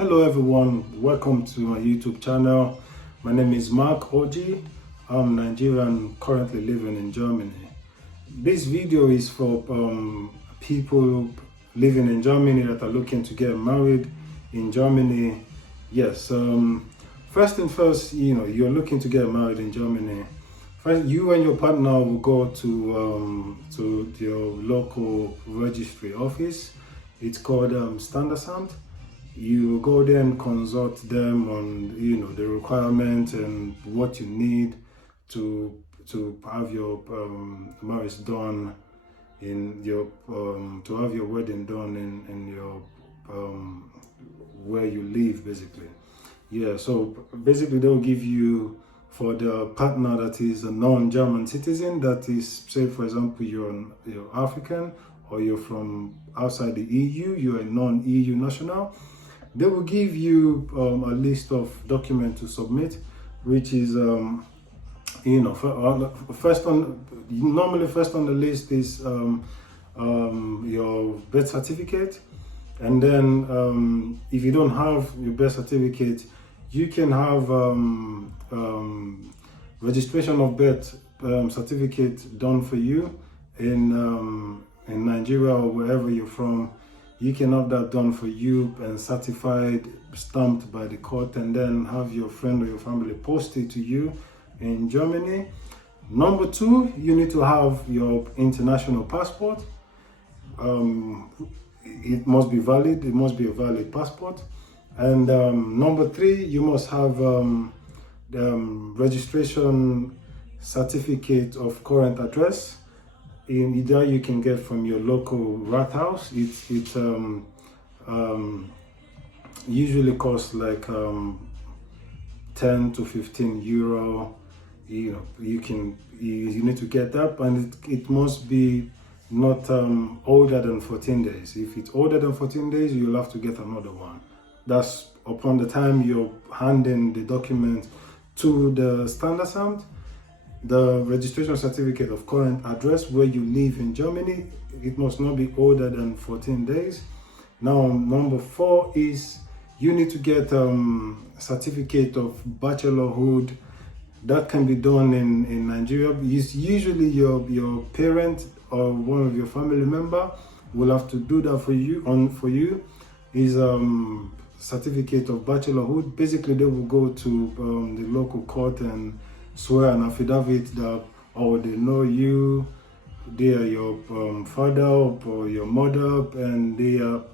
Hello everyone, welcome to my YouTube channel. My name is Mark Oji. I'm Nigerian, currently living in Germany. This video is for people living in Germany that are looking to get married in Germany. Yes, first and first, you're looking to get married in Germany. First, you and your partner will go to your local registry office. It's called Standesamt. You go there and consult them on the requirements and what you need to have your marriage done in your to have your wedding done in your where you live, basically. Yeah, so basically they'll give you, for the partner that is a non-German citizen, that is, say for example you're African or you're from outside the EU, you're a non-EU national, they will give you a list of documents to submit, which is first on the list is your birth certificate. And then if you don't have your birth certificate, you can have registration of birth certificate done for you in Nigeria or wherever you're from. You can have that done for you and certified, stamped by the court, and then have your friend or your family post it to you in Germany. Number two, you need to have your international passport. It must be valid. It must be a valid passport. And number three, you must have registration certificate of current address. Either you can get from your local Rathaus. It usually costs like 10 to 15 euro. You need to get that, and it must be not older than 14 days. If it's older than 14 days, you'll have to get another one. That's upon the time you're handing the document to the Standesamt. The registration certificate of current address where you live in Germany, it must not be older than 14 days. Now, number four is you need to get certificate of bachelorhood. That can be done in Nigeria. It's usually your parent or one of your family member will have to do that for you. Is certificate of bachelorhood. Basically, they will go to the local court and swear an affidavit that they know you, they are your father or your mother, and they have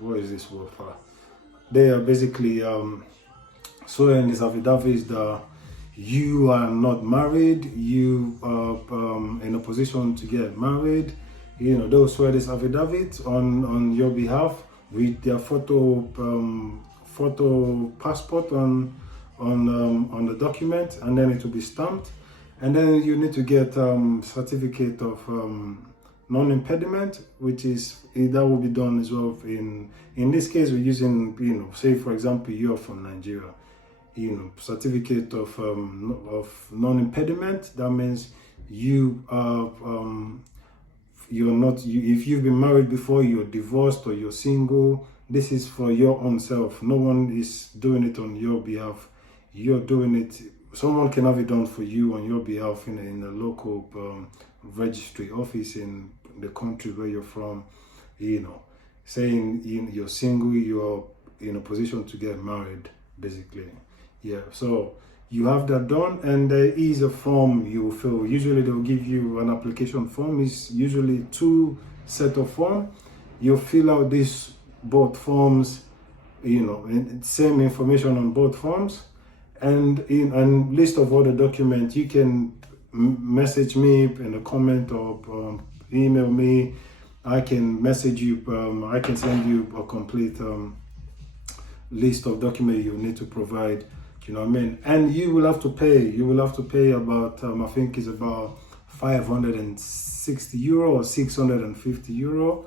what is this word for? They are basically swearing this affidavit that you are not married, you are in a position to get married. They'll swear this affidavit on your behalf with their photo passport on the document, and then it will be stamped. And then you need to get certificate of non-impediment, which is that will be done as well. In this case, we're using say for example you're from Nigeria, certificate of non-impediment. That means you are you're not if you've been married before, you're divorced or you're single. This is for your own self. No one is doing it on your behalf. You're doing it. Someone can have it done for you on your behalf in a local registry office in the country where you're from. Saying you're single, you're in a position to get married, basically. Yeah, so you have that done, and there is a form you will fill. Usually they'll give you an application form. It's usually 2 sets of form. You fill out these both forms, same information on both forms, and in a list of all the documents. You can message me in a comment or email me. I can message you. I can send you a complete list of documents you need to provide. You know what I mean? And you will have to pay. You will have to pay about I think it's about 560 euro or 650 euro.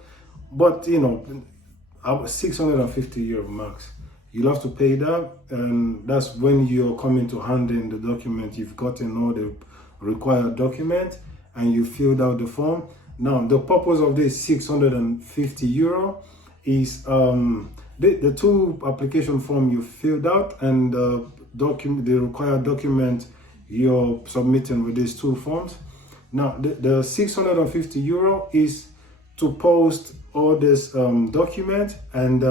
But 650 euro max. You'll have to pay that, and that's when you're coming to hand in the document. You've gotten all the required document and you filled out the form. Now, the purpose of this 650 euro is the two application form you filled out and the required document you're submitting with these two forms. Now the 650 euro is to post all this document and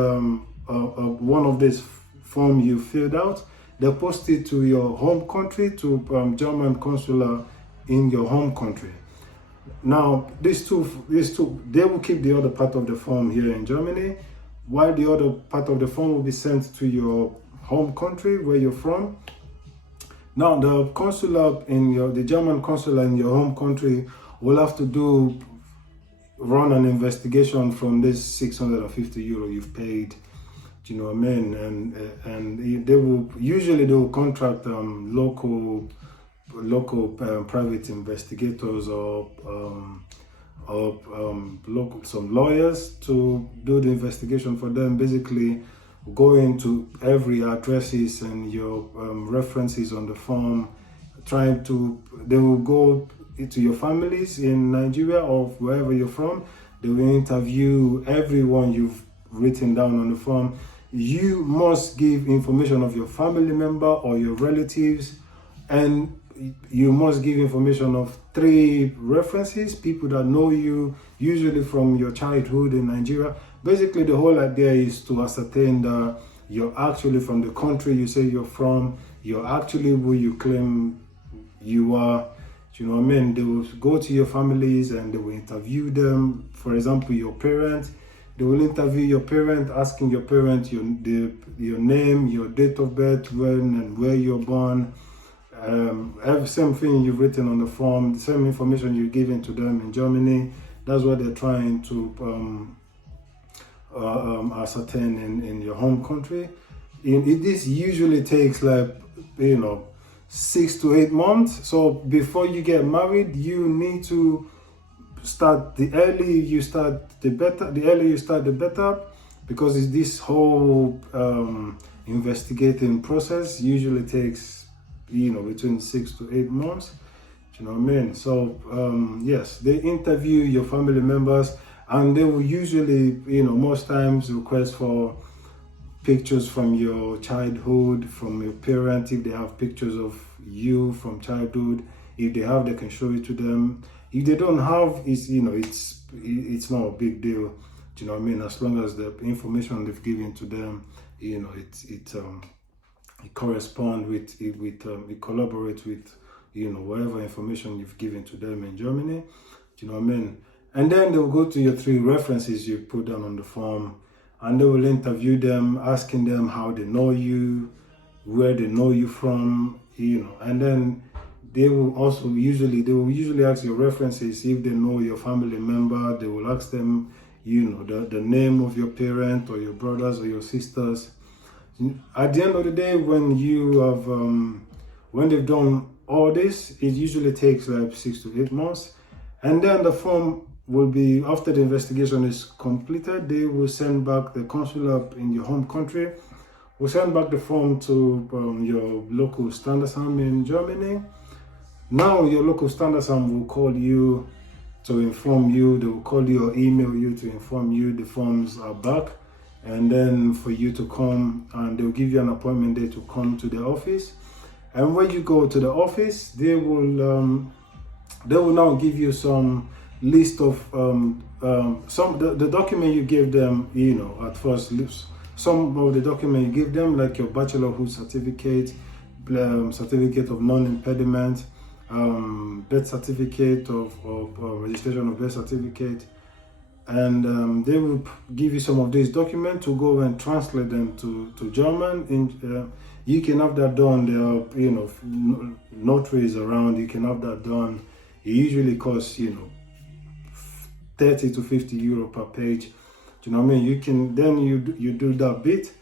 one of this form you filled out. They post it to your home country, to German consular in your home country. Now these two, they will keep the other part of the form here in Germany, while the other part of the form will be sent to your home country where you're from. Now the consular in the German consular in your home country will have to run an investigation from this 650 euro you've paid. Do you know what I mean? And they will contract local private investigators or some lawyers to do the investigation for them. Basically, go into every addresses and your references on the form. They will go to your families in Nigeria or wherever you're from. They will interview everyone you've written down on the form. You must give information of your family member or your relatives, and you must give information of 3 references, people that know you, usually from your childhood in Nigeria. Basically, the whole idea is to ascertain that you're actually from the country you say you're from, you're actually who you claim you are. Do you know what I mean? They will go to your families and they will interview them. For example, your parents. They will interview your parent, asking your parent your name, your date of birth, when and where you're born. Every same thing you've written on the form, the same information you're giving to them in Germany. That's what they're trying to ascertain in your home country. This usually takes 6 to 8 months. So before you get married, you need to start. The earlier you start, the better. The earlier you start, the better, because it's this whole investigating process usually takes between 6 to 8 months. Do you know what I mean? So yes, they interview your family members, and they will usually most times request for pictures from your childhood, from your parents. If they have pictures of you from childhood, if they have, they can show it to them. If they don't have, it's not a big deal. Do you know what I mean? As long as the information they've given to them, it corresponds with it collaborates with whatever information you've given to them in Germany. Do you know what I mean? And then they'll go to your 3 references you put down on the form, and they will interview them, asking them how they know you, where they know you from, and then they will usually ask your references. If they know your family member, they will ask them, the name of your parent or your brothers or your sisters. At the end of the day, when they've done all this, it usually takes 6 to 8 months. And then the form will be, after the investigation is completed, they will send back, the consular in your home country will send back the form to your local Standesamt in Germany. Now your local Standesamt will call you to inform you. They will call you or email you to inform you the forms are back, and then for you to come, and they'll give you an appointment date to come to the office. And when you go to the office, they will now give you some list of the document you gave them. At first, some of the document you give them, like your bachelorhood certificate, certificate of non-impediment, birth certificate of registration of birth certificate, and they will give you some of these documents to go and translate them to German. You can have that done. There are notaries around. You can have that done. It usually costs 30 to 50 euro per page. Do you know what I mean? You can then you do that bit.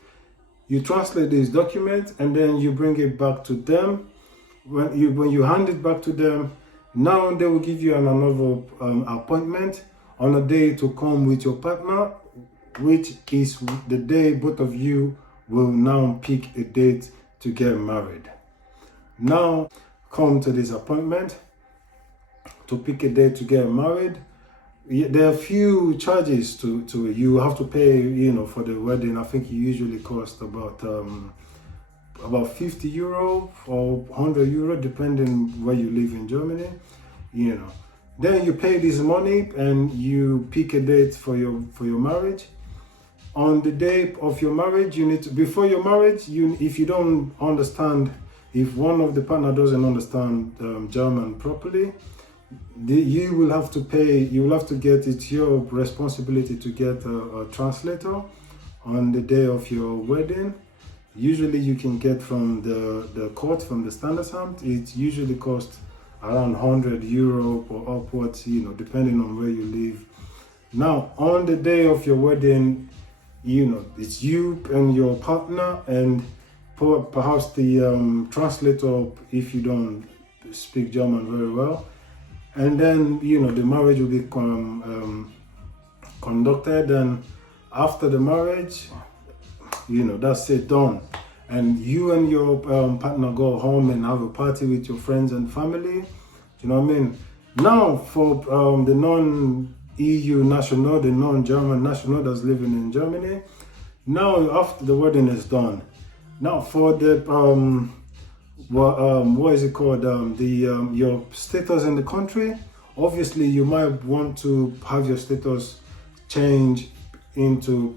You translate this document and then you bring it back to them. When you hand it back to them, now they will give you another appointment on a day to come with your partner, which is the day both of you will now pick a date to get married. Now come to this appointment to pick a date to get married. there are few charges to it. You have to pay, for the wedding. I think it usually costs about 50 euro or 100 euro, depending where you live in Germany. Then you pay this money and you pick a date for your marriage. On the day of your marriage, you need to, before your marriage, if you don't understand, if one of the partner doesn't understand German properly, you will have to pay. You will have to get. It's your responsibility to get a translator on the day of your wedding. Usually, you can get from the court, from the Standesamt. It usually costs around 100 euro or upwards, depending on where you live. Now, on the day of your wedding, it's you and your partner, and perhaps the translator if you don't speak German very well. And then, the marriage will be conducted, and after the marriage, that's it, done. And you and your partner go home and have a party with your friends and family. You know what I mean? Now, for the non-EU national, the non-German national that's living in Germany, now after the wedding is done, now for the what is it called? Your status in the country. Obviously, you might want to have your status change into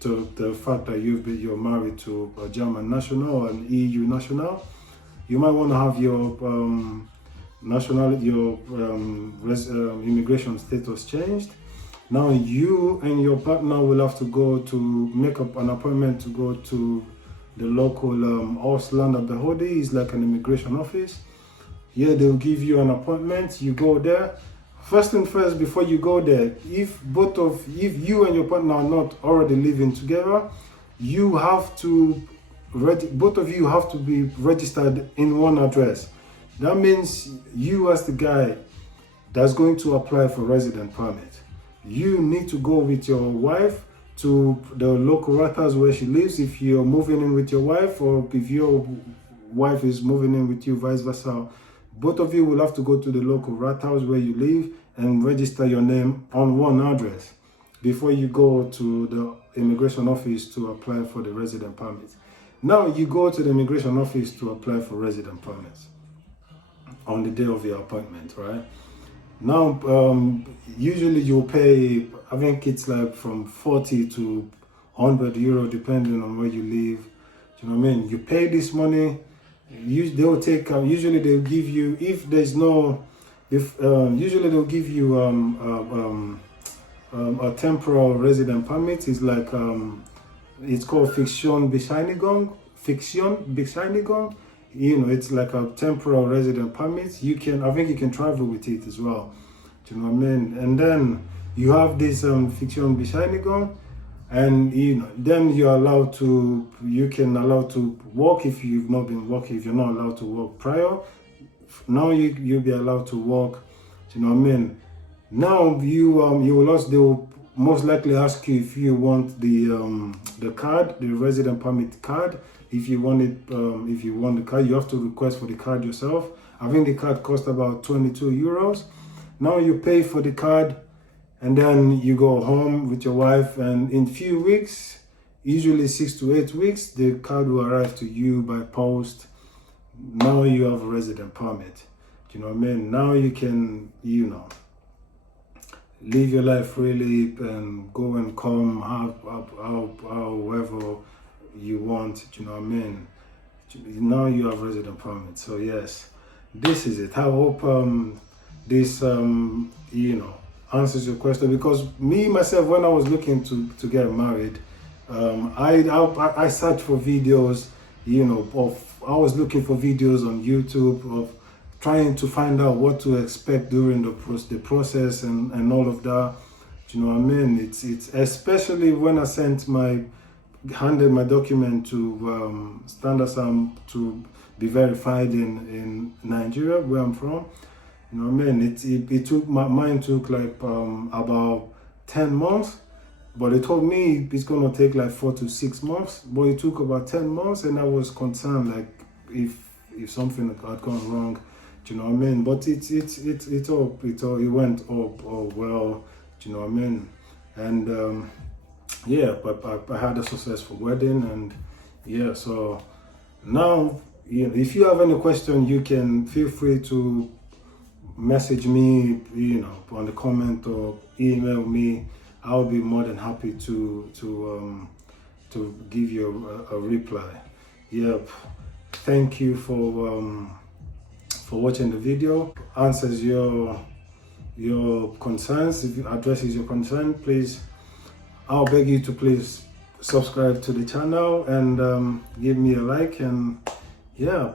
to the fact that you're married to a German national or an EU national. You might want to have your nationality, your immigration status changed. Now you and your partner will have to go to make up an appointment to go to the local Ausländerbehörde. Is like an immigration office. Yeah, they'll give you an appointment. You go there. First thing first, before you go there, if you and your partner are not already living together, you have to both of you have to be registered in one address. That means you, as the guy that's going to apply for resident permit, you need to go with your wife to the local Rathaus where she lives, if you're moving in with your wife, or if your wife is moving in with you, vice versa. Both of you will have to go to the local Rathaus where you live and register your name on one address before you go to the immigration office to apply for the resident permit. Now you go to the immigration office to apply for resident permits on the day of your appointment, right? Now, usually you'll pay, I think it's like from 40 to 100 euro, depending on where you live. Do you know what I mean? You pay this money. They'll take. Usually they'll give you, if there's no, usually they'll give you a temporal resident permit. It's like it's called Fixierungsbescheinigung. Fixierungsbescheinigung. It's like a temporal resident permit. I think you can travel with it as well. Do you know what I mean? And then you have this Fixierungsbescheinigung, and then you're allowed to. You can allow to work if you've not been working. If you're not allowed to work prior, now you'll be allowed to work. Do you know what I mean? Now you will also, they will most likely ask you if you want the card, the resident permit card. If you want it, if you want the card, you have to request for the card yourself. I think the card costs about 22 euros. Now you pay for the card, and then you go home with your wife, and in a few weeks, usually 6 to 8 weeks, the card will arrive to you by post. Now you have a resident permit. Do you know what I mean? Now you can, live your life freely and go and come, however you want. Do you know what I mean? Now you have resident permit. So yes, this is it. I hope this answers your question, because me myself, when I was looking to get married, I searched for videos, I was looking for videos on YouTube of trying to find out what to expect during the process and all of that. Do you know what I mean? It's especially when I handed my document to Standesamt to be verified in Nigeria, where I'm from. You know what I mean? It took, mine took like about 10 months, but they told me it's gonna take like 4 to 6 months. But it took about 10 months, and I was concerned, like if something had gone wrong. Do you know what I mean? But it went all well. Do you know what I mean? And yeah, but I had a successful wedding, and yeah, so now, if you have any question, you can feel free to message me, on the comment, or email me. I'll be more than happy to give you a reply. Yep. Thank you for watching the video. Answers your concerns. If it addresses your concern, please, I'll beg you to please subscribe to the channel and give me a like. And yeah,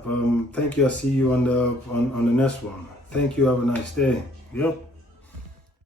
thank you. I'll see you on the next one. Thank you. Have a nice day. Yep.